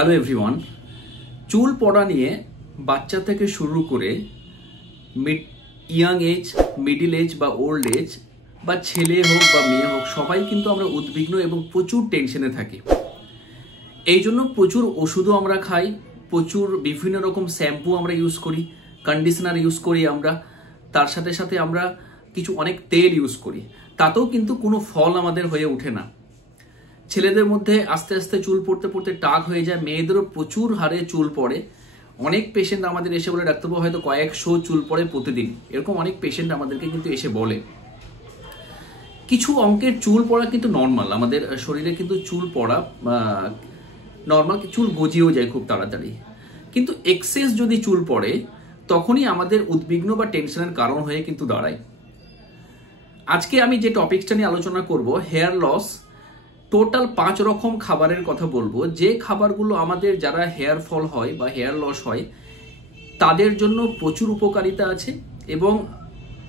Hello everyone. চুল পড়া নিয়ে বাচ্চা থেকে শুরু করে ইয়াং এজ, মিডিল এজ বা ওল্ড এজ বা ছেলে হোক বা মেয়ে হোক, সবাই কিন্তু আমরা উদ্বিগ্ন এবং প্রচুর টেনশনে থাকি। এই জন্য প্রচুর ওষুধও আমরা খাই, প্রচুর বিভিন্ন রকম শ্যাম্পু আমরা ইউজ করি, কন্ডিশনার ইউজ করি আমরা, তার সাথে সাথে আমরা অনেক তেল ইউজ করি, তাতেও কিন্তু কোনো ফল আমাদের হয়ে ওঠে না। ছেলেদের মধ্যে আস্তে আস্তে চুল পড়তে পড়তে টাক হয়ে যায়, মেয়েদেরও প্রচুর হারে চুল পড়ে। অনেক পেশেন্ট আমাদের এসে বলে, ডাক্তারবাবু হয়তো কয়েকশো চুল পড়ে প্রতিদিন। এরকম অনেক পেশেন্ট আমাদেরকে কিন্তু এসে বলে। কিছু অঙ্কের চুল পড়া কিন্তু নর্মাল, আমাদের শরীরে কিন্তু চুল পড়া নর্মাল, চুল গজিয়েও যায় খুব তাড়াতাড়ি। কিন্তু এক্সেস যদি চুল পড়ে তখনই আমাদের উদ্বিগ্ন বা টেনশনের কারণ হয়ে কিন্তু দাঁড়ায়। আজকে আমি যে টপিকটা নিয়ে আলোচনা করব, হেয়ার লস, টোটাল 5 রকম খাবারের কথা বলবো, যে খাবারগুলো আমাদের যারা হেয়ার ফল হয় বা হেয়ার লস হয় তাদের জন্য প্রচুর উপকারিতা আছে। এবং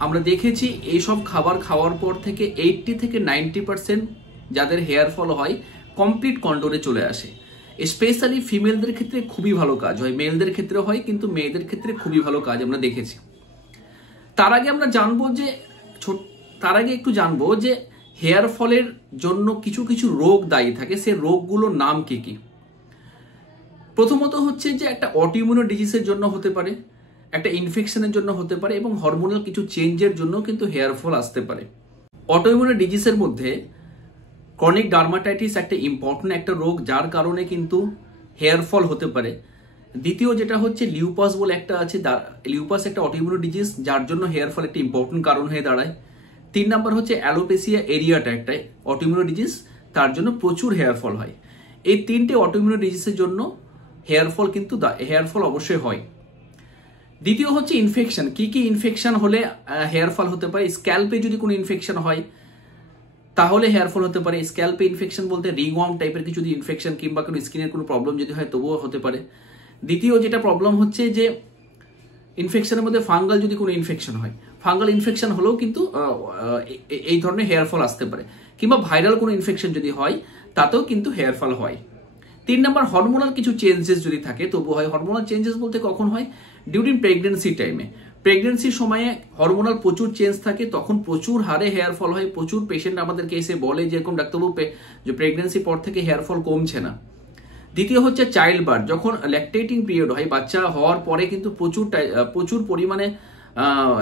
আমরা দেখেছি এইসব খাবার খাওয়ার পর থেকে 80 থেকে 90% যাদের হেয়ার ফল হয় কমপ্লিট কন্ট্রোলে চলে আসে। স্পেশালি ফিমেলদের ক্ষেত্রে খুবই ভালো কাজ হয়, মেলদের ক্ষেত্রে হয়, কিন্তু মেয়েদের ক্ষেত্রে খুবই ভালো কাজ আমরা দেখেছি। তার আগে একটু জানবো যে হেয়ার ফলের জন্য কিছু কিছু রোগ দায়ী থাকে, সে রোগগুলোর নাম কি কি। প্রথমত হচ্ছে যে একটা অটোইমিউন ডিজিজের জন্য হতে পারে, একটা ইনফেকশনের জন্য হতে পারে, এবং হরমোনাল কিছু চেঞ্জের জন্য কিন্তু হেয়ার ফল আসতে পারে। অটোইমিউন ডিজিজের মধ্যে ক্রনিক ডার্মাটাইটিস একটা ইম্পর্টেন্ট একটা রোগ, যার কারণে কিন্তু হেয়ার ফল হতে পারে। দ্বিতীয় যেটা হচ্ছে লিউপাস বলে একটা আছে, লিউপাস একটা অটোইমিউন ডিজিজ, যার জন্য হেয়ার ফল একটা ইম্পর্টেন্ট কারণ হয়ে দাঁড়ায়। 3 নাম্বার হচ্ছে অ্যালোপেসিয়া এরিয়াটা, একটা অটোইমিউন ডিজিজ, তার জন্য প্রচুর হেয়ার ফল হয়। এই 3টে অটোইমিউন ডিজিজের জন্য হেয়ার ফল অবশ্যই হয়। দ্বিতীয় হচ্ছে ইনফেকশন। কি কি ইনফেকশন হলে হেয়ার ফল হতে পারে? স্ক্যাল্পে যদি কোনো ইনফেকশন হয় তাহলে হেয়ার ফল হতে পারে। স্ক্যাল্পে ইনফেকশন বলতে রিংওয়ার্ম টাইপের কিছু ইনফেকশন কিংবা কোনো স্কিনের কোনো প্রবলেম যদি হয় তবুও হতে পারে। দ্বিতীয় যেটা প্রবলেম হচ্ছে যে ইনফেকশনের মধ্যে ফাঙ্গাল যদি কোনো ইনফেকশন হয়, ফাঙ্গাল ইনফেকশন হলেও কিন্তু এই ধরনের হেয়ার ফল আসতে পারে। কিংবা ভাইরাল কোনো ইনফেকশন যদি হয় তাতেও কিন্তু হেয়ার ফল হয়। 3 নাম্বার হরমোনাল কিছু চেঞ্জেস যদি থাকে তবু হয়। হরমোনাল চেঞ্জেস বলতে কখন হয়? ডিউরিং প্রেগনেন্সি টাইমে। প্রেগনেন্সির সময়ে হরমোনাল প্রচুর চেঞ্জ থাকে, তখন প্রচুর হারে হেয়ার ফল হয়। প্রচুর পেশেন্ট আমাদেরকে এসে বলে যে এরকম ডাক্তারবাবু যে প্রেগনেন্সির পর থেকে হেয়ার ফল কমছে না। দ্বিতীয় হচ্ছে চাইল্ড বার্থ, যখন ল্যাকটেটিং পিরিয়ড হয়, বাচ্চা হওয়ার পরে কিন্তু প্রচুর পরিমাণে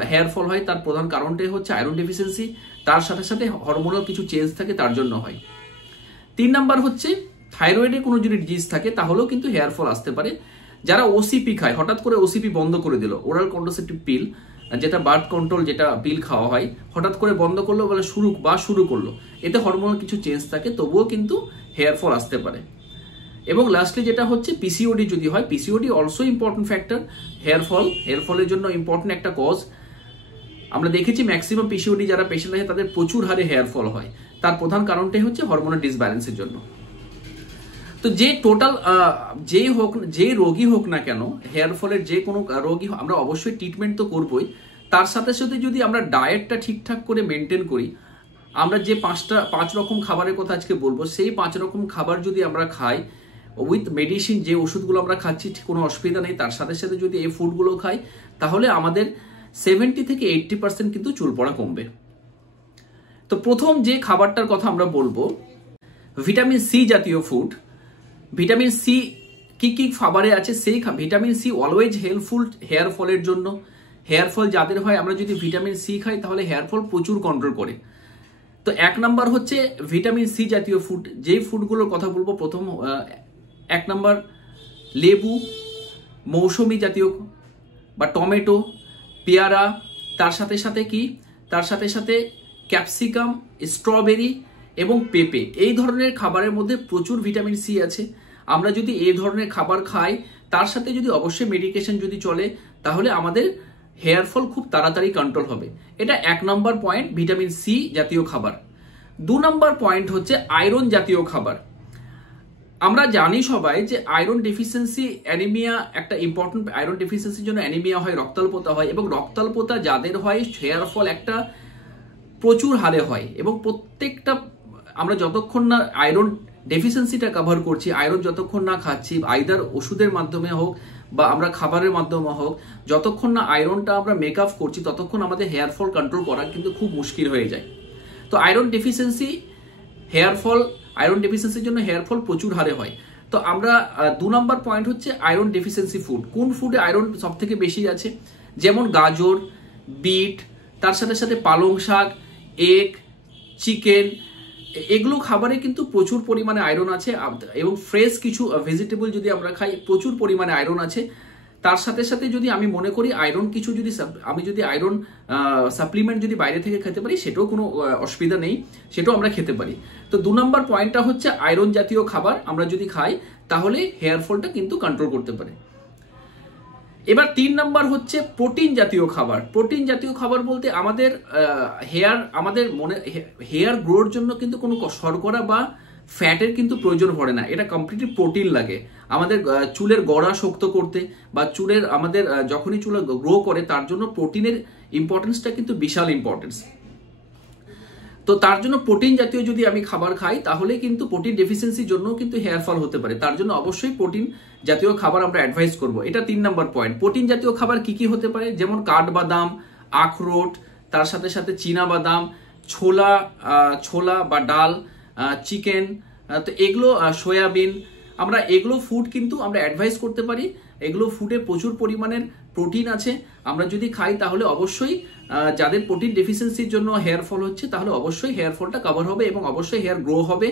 হেয়ার ফল হয়। তার প্রধান কারণটাই হচ্ছে আয়রন ডেফিসিয়েন্সি, তার সাথে সাথে হরমোনাল কিছু চেঞ্জ থাকে, তার জন্য হয়। 3 নাম্বার হচ্ছে থাইরয়েডে কোনো যদি ডিজিজ থাকে তাহলেও কিন্তু হেয়ার ফল আসতে পারে। যারা ওসিপি খায়, হঠাৎ করে ওসিপি বন্ধ করে দিল, ওরাল কন্ট্রাসেপটিভ পিল, যেটা বার্থ কন্ট্রোল যেটা পিল খাওয়া হয়, হঠাৎ করে বন্ধ করলো বলে শুরু করলো, এতে হরমোনাল কিছু চেঞ্জ থাকে, তবুও কিন্তু হেয়ার ফল আসতে পারে। এবং লাস্টলি যেটা হচ্ছে পিসিওডি যদি হয়, PCOD also important factor. Hair ফলের জন্য ইম্পর্টেন্ট একটা কজ। আমরা দেখেছি ম্যাক্সিমাম পিসিওডি যারা পেশেন্ট আছে তাদের প্রচুর হারে হেয়ার ফল হয়, তার প্রধান কারণটাই হচ্ছে হরমোনাল ডিসব্যালেন্সের জন্য। তো যে রোগী হোক না কেন, হেয়ার ফলের যে কোনো রোগী, আমরা অবশ্যই ট্রিটমেন্ট তো করবোই, তার সাথে সাথে যদি আমরা ডায়েটটা ঠিকঠাক করে মেনটেন করি, আমরা যে 5 রকম খাবারের কথা আজকে বলবো, সেই 5 রকম খাবার যদি আমরা খাই উইথ মেডিসিন, যে ওষুধগুলো আমরা খাচ্ছি কোনো অসুবিধা নেই, তার সাথে সাথে যদি এই ফুডগুলো খাই তাহলে আমাদের 70 থেকে 80% কিন্তু চুল পড়া কমবে। তো প্রথম যে খাবারটার কথা আমরা বলবো, ভিটামিন সি জাতীয় ফুড। ভিটামিন সি কি কি খাবারে আছে? সেই vitamin C always helpful hair ফলের জন্য। হেয়ার ফল যাদের হয়, আমরা যদি ভিটামিন সি খাই তাহলে হেয়ার ফল প্রচুর কন্ট্রোল করে। তো 1 নাম্বার হচ্ছে ভিটামিন সি জাতীয় ফুড। যেই ফুডগুলোর কথা বলবো, প্রথম 1 নাম্বার লেবু, মৌসুমি জাতীয় বা টমেটো, পেয়ারা, তার সাথে সাথে ক্যাপসিকাম, স্ট্রবেরি এবং পেঁপে, এই ধরনের খাবারের মধ্যে প্রচুর ভিটামিন সি আছে। আমরা যদি এই ধরনের খাবার খাই, তার সাথে যদি অবশ্যই মেডিকেশন যদি চলে, তাহলে আমাদের হেয়ার ফল খুব তাড়াতাড়ি কন্ট্রোল হবে। এটা 1 নাম্বার পয়েন্ট, ভিটামিন সি জাতীয় খাবার। 2 নাম্বার পয়েন্ট হচ্ছে আয়রন জাতীয় খাবার। আমরা জানি সবাই যে আয়রন ডেফিসিয়েন্সি, অ্যানিমিয়া একটা ইম্পর্টেন্ট। আয়রন ডেফিসিয়েন্সির জন্য অ্যানিমিয়া হয়, রক্তাল্পতা হয়, এবং রক্তাল্পতা যাদের হয় হেয়ার ফল একটা প্রচুর হারে হয়। এবং প্রত্যেকটা, আমরা যতক্ষণ না আয়রন ডেফিসিয়েন্সিটা কভার করছি, আয়রন যতক্ষণ না খাচ্ছি, আইদার ওষুধের মাধ্যমে হোক বা আমরা খাবারের মাধ্যমে হোক, যতক্ষণ না আয়রনটা আমরা মেক আপ করছি ততক্ষণ আমাদের হেয়ার ফল কন্ট্রোল করা কিন্তু খুব মুশকিল হয়ে যায়। তো আয়রন ডেফিসিয়েন্সি আয়রন ডেফিসিয়েন্সির জন্য হেয়ার ফল প্রচুর হারে হয়। তো আমরা 2 নম্বর পয়েন্ট হচ্ছে আয়রন ডেফিসিয়েন্সি ফুড। কোন ফুডে আয়রন সব থেকে বেশি আছে? যেমন গাজর, বিট, তার সাথে সাথে পালং শাক, এগ, চিকেন, এগুলো খাবারে কিন্তু প্রচুর পরিমাণে আয়রন আছে। এবং ফ্রেশ কিছু ভেজিটেবল যদি আমরা খাই, প্রচুর পরিমাণে আয়রন আছে। তার সাথে সাথে যদি আমি মনে করি আয়রন কিছু যদি আমি যদি আয়রন সাপ্লিমেন্ট যদি বাইরে থেকে খেতে পারি, সেটাও কোনো অসুবিধা নেই, সেটাও আমরা খেতে পারি। তো 2 নম্বর পয়েন্টটা হচ্ছে আয়রন জাতীয় খাবার আমরা যদি খাই তাহলে হেয়ার ফলটা কিন্তু কন্ট্রোল করতে পারে। এবার 3 নম্বর হচ্ছে প্রোটিন জাতীয় খাবার। প্রোটিন জাতীয় খাবার বলতে আমাদের হেয়ার গ্রোর জন্য কিন্তু কোনো শর্করা বা ফ্যাটের কিন্তু প্রয়োজন পড়ে না, এটা কমপ্লিটলি প্রোটিন লাগে আমাদের চুলের গড়া শক্ত করতে বা চুলের আমাদের যখনই চুল গ্রো করে তার জন্য প্রোটিনের ইম্পর্টেন্সটা কিন্তু বিশাল ইম্পর্টেন্স। তো তার জন্য প্রোটিন জাতীয় যদি আমি খাবার খাই তাহলে কিন্তু প্রোটিন ডেফিসিয়েন্সির জন্য কিন্তু হেয়ার ফল হতে পারে। তার জন্য অবশ্যই প্রোটিন জাতীয় খাবার আমরা অ্যাডভাইস করব। এটা 3 নম্বর পয়েন্ট। প্রোটিন জাতীয় খাবার কি কি হতে পারে? যেমন কাঠবাদাম, আখরোট, তার সাথে সাথে চীনা বাদাম, ছোলা বা ডাল, চিকেন, তো এগুলো সয়াবিন, আমরা এগুলো ফুড কিন্তু আমরা অ্যাডভাইস করতে পারি। এগুলো ফুডে প্রচুর পরিমাণের প্রোটিন আছে, আমরা যদি খাই তাহলে অবশ্যই যাদের প্রোটিন ডেফিসিয়েন্সির জন্য হেয়ার ফল হচ্ছে তাহলে অবশ্যই হেয়ার ফলটা কভার হবে এবং অবশ্যই হেয়ার গ্রো হবে,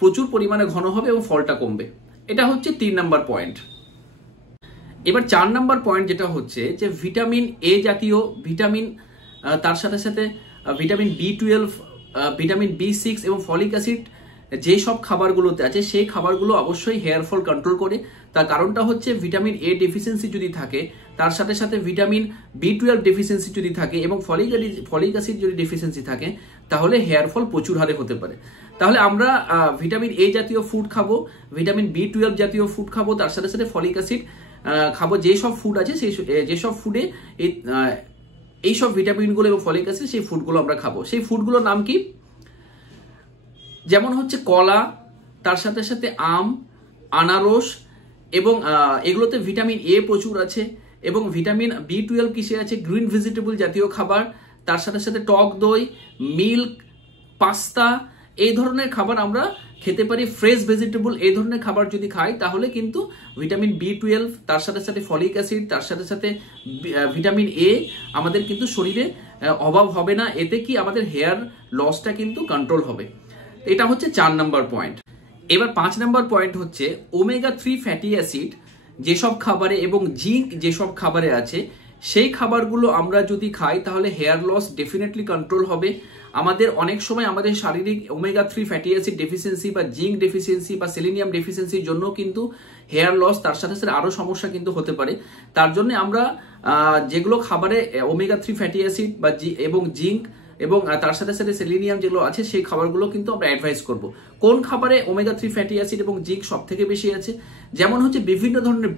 প্রচুর পরিমাণে ঘন হবে এবং ফলটা কমবে। এটা হচ্ছে 3 নম্বর পয়েন্ট। এবার 4 নম্বর পয়েন্ট যেটা হচ্ছে যে ভিটামিন এ জাতীয় ভিটামিন, তার সাথে সাথে ভিটামিন B12, ভিটামিন B6 এবং ফলিক অ্যাসিড যে সব খাবারগুলোতে আছে সেই খাবারগুলো অবশ্যই হেয়ার ফল কন্ট্রোল করে। তার কারণটা হচ্ছে ভিটামিন এ ডেফিসিয়েন্সি যদি থাকে, তার সাথে সাথে ভিটামিন B12 ডেফিসিয়েন্সি যদি থাকে এবং ফলিক অ্যাসিড যদি ডেফিসিয়েন্সি থাকে তাহলে হেয়ার ফল প্রচুর হারে হতে পারে। তাহলে আমরা ভিটামিন এ জাতীয় ফুড খাবো, ভিটামিন B12 জাতীয় ফুড খাবো, তার সাথে সাথে ফলিক অ্যাসিড খাবো। যেসব ফুড আছে যেসব ফুডে এইসব ভিটামিনগুলো এবং ফলিক অ্যাসিড সেই ফুডগুলো আমরা খাবো। সেই ফুডগুলোর নাম কি? যেমন হচ্ছে কলা, তার সাথে সাথে আম, আনারস, এবং এগুলোতে ভিটামিন এ প্রচুর আছে এবং ভিটামিন B12 কিসে আছে? গ্রিন ভেজিটেবল জাতীয় খাবার, তার সাথে সাথে টক দই, মিল্ক, পাস্তা, এই ধরনের খাবার আমরা খেতে পারি। ফ্রেশ ভেজিটেবল এই ধরনের খাবার যদি খাই তাহলে কিন্তু ভিটামিন B12, তার সাথে সাথে ফলিক অ্যাসিড, তার সাথে সাথে ভিটামিন এ আমাদের কিন্তু শরীরে অভাব হবে না। এতে কি আমাদের হেয়ার লসটা কিন্তু কন্ট্রোল হবে। এটা হচ্ছে 4 নম্বর পয়েন্ট। এবার 5 নম্বর পয়েন্ট হচ্ছে ওমেগা 3 ফ্যাটি অ্যাসিড যেসব খাবারে এবং জিঙ্ক যেসব খাবারে আছে সেই খাবারগুলো আমরা যদি খাই তাহলে হেয়ার লস ডেফিনেটলি কন্ট্রোল হবে। আমাদের অনেক সময় আমাদের শারীরিক ওমেগা 3 ফ্যাটি অ্যাসিড ডেফিসিয়েন্সি বা জিঙ্ক ডেফিসিয়েন্সি বা সেলেনিয়াম ডেফিসিয়েন্সির জন্য কিন্তু হেয়ার লস, তার সাথে সাথে আরও সমস্যা কিন্তু হতে পারে। তার জন্য আমরা যেগুলো খাবারে ওমেগা 3 ফ্যাটি অ্যাসিড বা এবং জিঙ্ক এবং তার সাথে সাথে সেলেনিয়াম যেগুলো আছে সেই খাবারগুলো কিন্তু আমরা অ্যাডভাইস করব। কোন খাবারে ওমেগা 3 ফ্যাটি অ্যাসিড এবং জিঙ্ক সব থেকে বেশি আছে? যেমন হচ্ছে বিভিন্ন ধরনের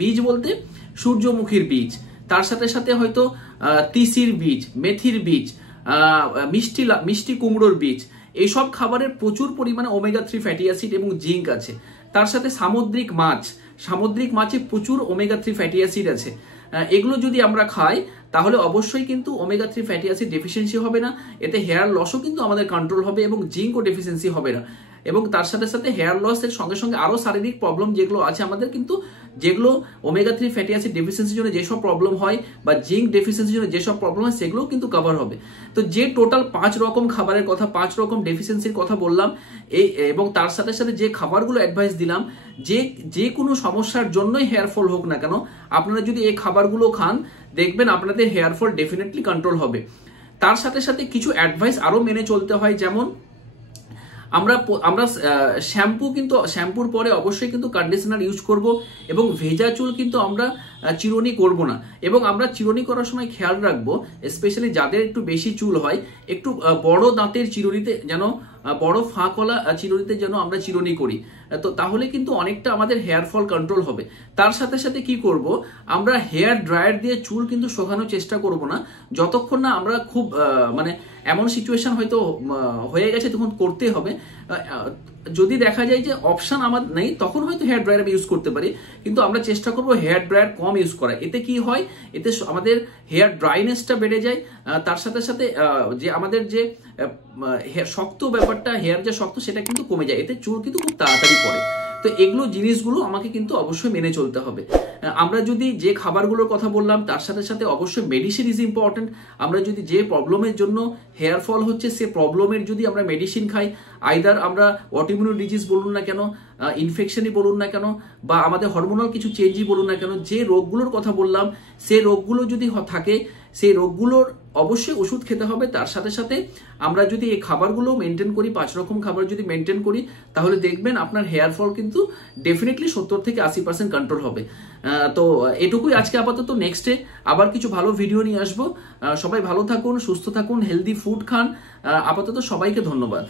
বীজ বলতে সূর্যমুখীর বীজ, তার সাথে সাথে হয়তো তিসির বীজ, মেথির বীজ, মিষ্টি কুমড়োর বীজ, এইসব খাবারে প্রচুর পরিমাণে ওমেগা 3 ফ্যাটি অ্যাসিড এবং জিঙ্ক আছে। তার সাথে সামুদ্রিক মাছে প্রচুর ওমেগা 3 ফ্যাটি অ্যাসিড আছে। এগুলো যদি আমরা খাই তাহলে অবশ্যই কিন্তু ওমেগা 3 ফ্যাটি অ্যাসিড ডেফিসিয়েন্সি হবে না, এতে হেয়ার লসও কিন্তু আমাদের কন্ট্রোল হবে এবং জিঙ্কও ডেফিসিয়েন্সি হবে না। এবং তার সাথে সাথে হেয়ার লসের সঙ্গে সঙ্গে আরও শারীরিক প্রবলেম যেগুলো আছে আমাদের, কিন্তু যেগুলো ওমেগা 3 ফ্যাটি অ্যাসিড ডেফিসিয়েন্সির জন্য যেসব প্রবলেম হয় বা জিঙ্ক ডেফিসিয়েন্সির জন্য যেসব প্রবলেম হয় সেগুলোও কিন্তু কভার হবে। তো যে টোটাল 5 রকম খাবারের কথা, 5 রকম ডেফিসিয়েন্সির কথা বললাম এবং তার সাথে সাথে যে খাবারগুলো অ্যাডভাইস দিলাম, যে কোনো সমস্যার জন্যই হেয়ার ফল হোক না কেন আপনারা যদি এই খাবারগুলো খান দেখবেন আপনাদের হেয়ার ফল ডেফিনেটলি কন্ট্রোল হবে। তার সাথে সাথে কিছু অ্যাডভাইস আরও মেনে চলতে হয়, যেমন আমরা শ্যাম্পুর পরে অবশ্যই কিন্তু কন্ডিশনার ইউজ করব এবং ভেজা চুল কিন্তু আমরা চিরুনি করব না। এবং আমরা চিরুনি করার সময় খেয়াল রাখবো, স্পেশালি যাদের একটু বেশি চুল হয়, একটু বড় দাঁতের চিরুনিতে যেন, বড় ফাঁকওয়ালা চিরুনিতে যেন আমরা চিরুনি করি, তো তাহলে কিন্তু অনেকটা আমাদের হেয়ার ফল কন্ট্রোল হবে। তার সাথে সাথে কি করব, আমরা হেয়ার ড্রায়ার দিয়ে চুল কিন্তু শোকানোর চেষ্টা করব না যতক্ষণ না আমরা খুব এমন সিচুয়েশন হয়তো হয়ে গেছে তখন করতে হবে। যদি দেখা যায় যে অপশন আমার নেই, তখন হয়তো হেয়ার ড্রায়ার আমি ইউজ করতে পারি, কিন্তু আমরা চেষ্টা করবো হেয়ার ড্রায়ার কম ইউজ করা। এতে কি হয়, এতে আমাদের হেয়ার ড্রাইনেসটা বেড়ে যায়, তার সাথে সাথে যে আমাদের যে শক্ত ব্যাপারটা, হেয়ার যে শক্ত সেটা কিন্তু কমে যায়, এতে চুল কিন্তু খুব তাড়াতাড়ি পড়ে। তো এগুলো জিনিসগুলো আমাকে কিন্তু অবশ্যই মেনে চলতে হবে। আমরা যদি যে খাবারগুলোর কথা বললাম তার সাথে সাথে অবশ্যই মেডিসিন ইজ ইম্পর্টেন্ট। আমরা যদি যে প্রবলেমের জন্য হেয়ার ফল হচ্ছে সে প্রবলেমের যদি আমরা মেডিসিন খাই, আইদার আমরা অটোইমিউন ডিজিজ বলুন না কেন, ইনফেকশনই বলুন না কেন, বা আমাদের হরমোনাল কিছু চেঞ্জই বলুন না কেন, যে রোগগুলোর কথা বললাম সেই রোগগুলো যদি থাকে, সেই রোগগুলোর অবশ্যই ওষুধ খেতে হবে। তার সাথে সাথে আমরা যদি এই খাবারগুলো মেনটেন করি, 5 রকম খাবার যদি মেনটেন করি, তাহলে দেখবেন আপনার হেয়ার ফল কিন্তু ডেফিনেটলি 70 থেকে 80% কন্ট্রোল হবে। তো এটুকুই আজকে আপাতত। নেক্সটে আবার কিছু ভালো ভিডিও নিয়ে আসবো। সবাই ভালো থাকুন, সুস্থ থাকুন, হেলদি ফুড খান। আপাতত সবাইকে ধন্যবাদ।